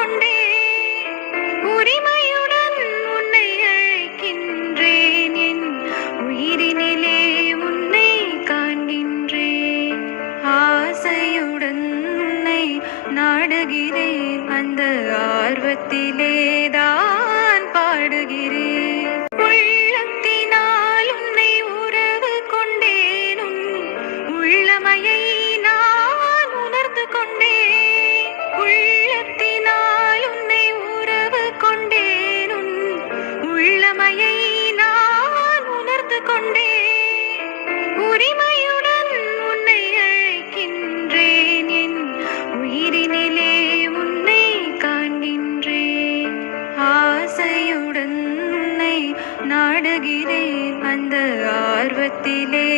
கொண்டே உரிமையுடன் உன்னை அழைக்கின்றேன் என் உயிரினிலே உன்னை காண்கின்றேன் ஆசையுடன் உன்னை நாடுகிறேன் அந்த ஆர்வத்திலே தான் பாடுகிறேன் உள்ளத்தினால் உன்னை உறவு கொண்டேன் உன் உள்ளமையை நான் உணர்ந்து கொண்டேன் உள்ளத்தினால் உன்னை உறவு கொண்டேன் உன் உள்ளமையை நான் உணர்ந்து கொண்டேன் உரிமையுடன் உன்னை அழைக்கின்றேன் என் உயிரினிலே உன்னை காண்கின்றேன் ஆசையுடன் உன்னை நாடுகிறேன் அந்த ஆர்வத்திலே